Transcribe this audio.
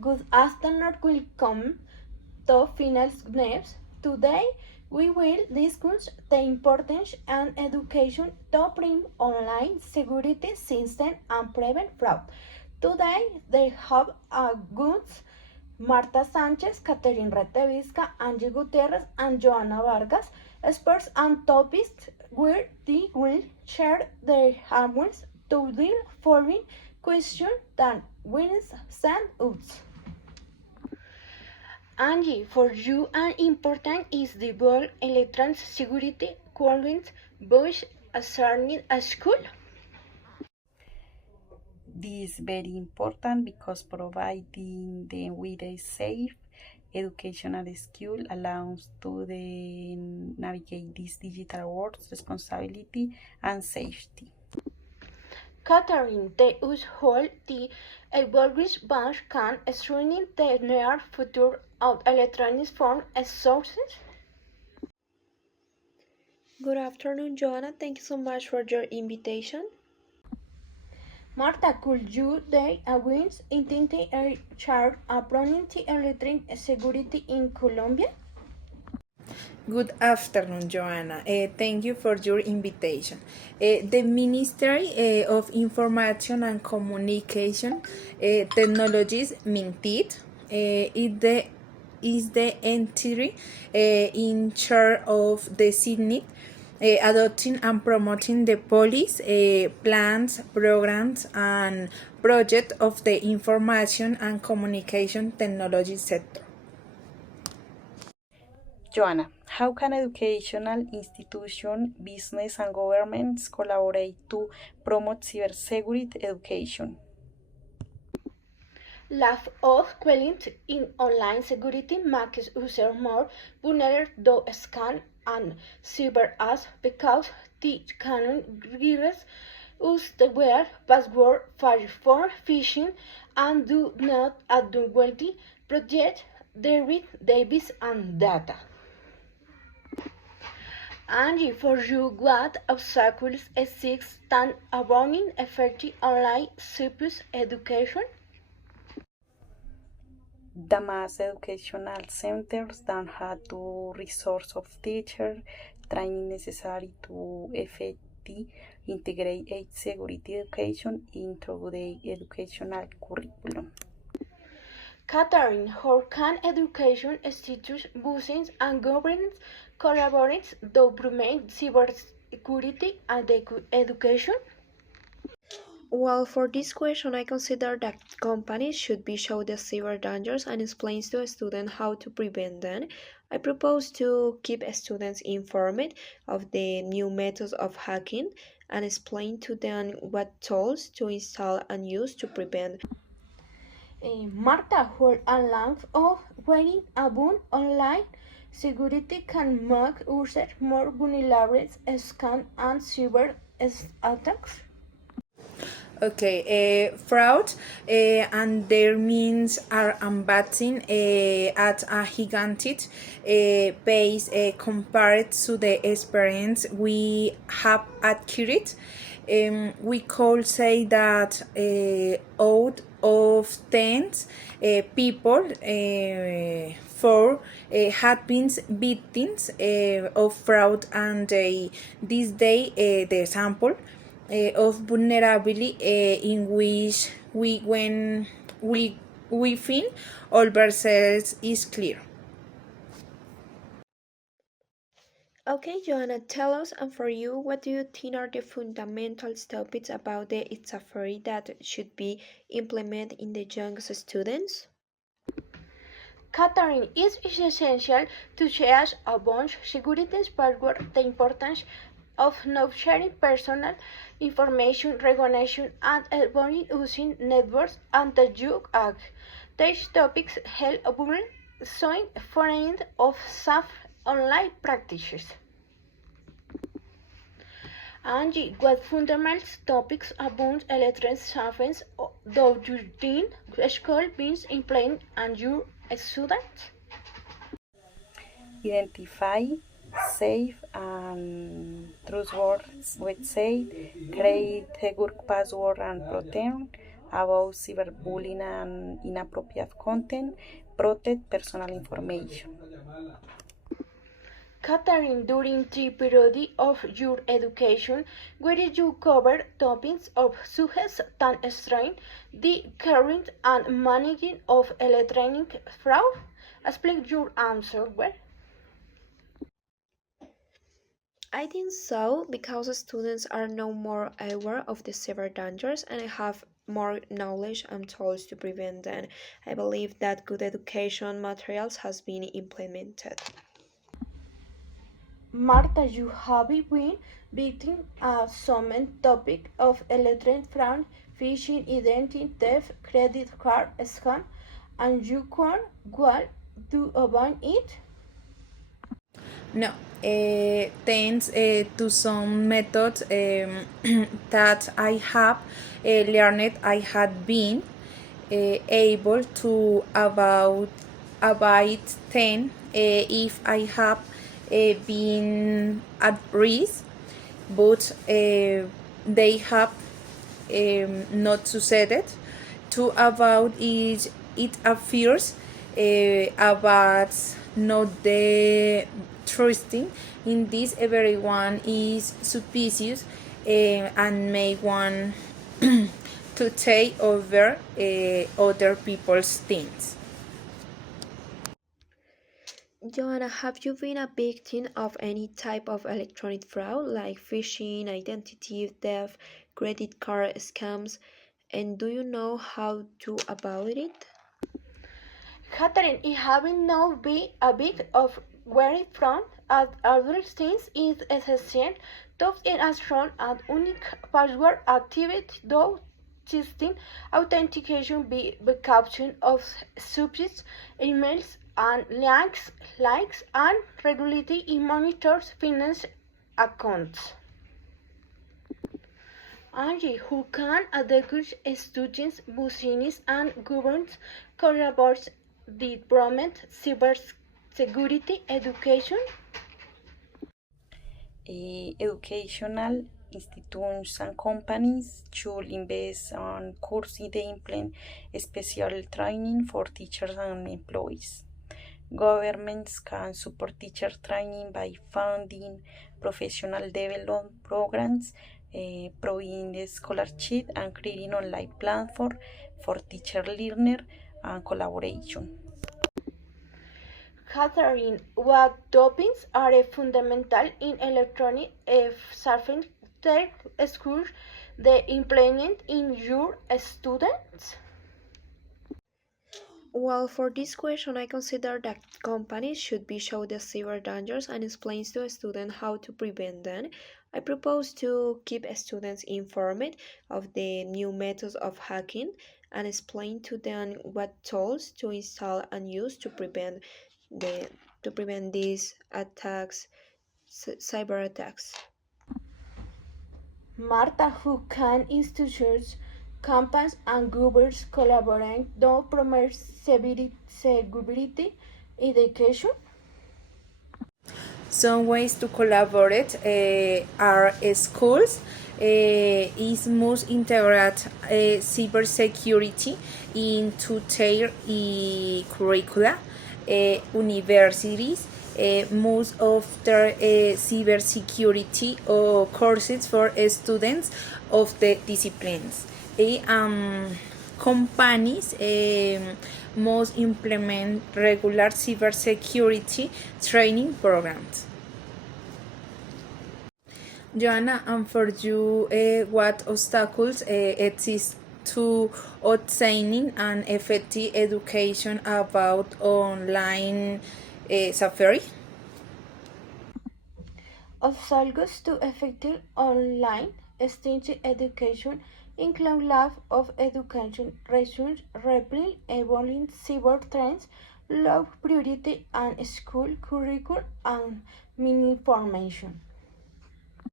good afternoon, welcome to Final News. Today we will discuss the importance and education to bring online security system and prevent fraud. Today they have a good Marta Sanchez, Catherine Retevisca, Angie Gutierrez, and Joanna Vargas, experts on topics where they will share their arguments to deal following question that wins send out. Angie, for you an important is the ball electronic security current voice ascerning a school? This is very important because providing them with a safe educational skill allows to the navigate this digital world responsibility and safety. Catherine, the household the evolving bank can strengthen the near future of electronic form sources. Good afternoon, Joanna. Thank you so much for your invitation. Marta, could you day wins intente chart uploading the electric security in Colombia? Good afternoon, Joanna. Thank you for your invitation. The Ministry of Information and Communication Technologies, MINTIT, is the entity in charge of the Sydney adopting and promoting the policies, plans, programs, and projects of the information and communication technology sector. Joanna, how can educational institutions, business, and governments collaborate to promote cybersecurity education? Lack of quality in online security makes users more vulnerable to scam and cyber attacks because the canon virus use the word password for phishing and do not adequately protect their database and data. Angie, for you, what obstacles exist stand avoiding effective online cyber education? The mass educational centers don't have the resource of teachers, training necessary to effectively integrate security education into the educational curriculum. Catherine, how can education institutions, businesses, and governments collaborate to promote cybersecurity and education? Well, for this question, I consider that companies should be show the cyber dangers and explains to a student how to prevent them. I propose to keep students informed of the new methods of hacking and explain to them what tools to install and use to prevent. Marta, where a lack of wearing about online security can make users more vulnerable to scam and cyber attacks. Okay, fraud and their means are unbatting at a gigantic pace compared to the experience we have acquired. We could say that out of 10 people, four had been victims of fraud, and this day the sample of vulnerability in which when we feel all verses is clear. Okay, Joanna, tell us, and for you, what do you think are the fundamental topics about the ITSAFARI that should be implemented in the youngest students? Catherine, it is essential to share about security password, the importance of not sharing personal information, recognition, and avoiding using networks and the use of these topics help avoid showing foreign of safe online practices. Angie, what fundamental topics about electronic science do you think school beings implement and your students? Identify safe and trustworthy website, create a good password and protect, about cyberbullying and inappropriate content, protect personal information. Catherine, during the period of your education, where did you cover topics of such tan strain, the current and managing of electronic fraud? Explain your answer well. I think so because students are now more aware of the cyber dangers and have more knowledge and tools to prevent them. I believe that good education materials has been implemented. Marta, you have been victim of some topic of electronic fraud, phishing, identity theft, credit card scam, and you can what do avoid it? No, thanks to some methods that I have learned, I had been able to avoid them if I have been at risk, but they have not succeeded. To avoid it appears about not the trusting in this everyone is suspicious and may want to take over other people's things. Joanna, have you been a victim of any type of electronic fraud like phishing, identity theft, credit card scams, and do you know how to avoid it? Catherine, I haven't now been a bit of where it from as other things is essential to ensure an unique password activate though system authentication be the caption of subjects, emails and likes and regularly monitors finance accounts. Angie, who can educate students, business and governments collaborate the promote cybersecurity education? Educational institutions and companies should invest on courses they implement special training for teachers and employees. Governments can support teacher training by funding professional development programs, providing scholarship, and creating online platform for teacher learner and collaboration. Catherine, what topics are fundamental in electronic surfing schools they implement in your students? Well, for this question, I consider that companies should be show the cyber dangers and explains to a student how to prevent them. I propose to keep students informed of the new methods of hacking and explain to them what tools to install and use the to prevent these attacks, cyber attacks. Marta, who can institutions, companies and groups collaborate to promote security education? Some ways to collaborate are schools is must integrate cybersecurity into their curricula. Universities must offer cybersecurity or courses for students of the disciplines. Companies must implement regular cybersecurity training programs. Joanna, and for you, what obstacles exist to obtaining an effective education about online safari? Obstacles to effective online extension education include lack of education research, rapidly evolving cyber trends, low priority and school curriculum and misinformation.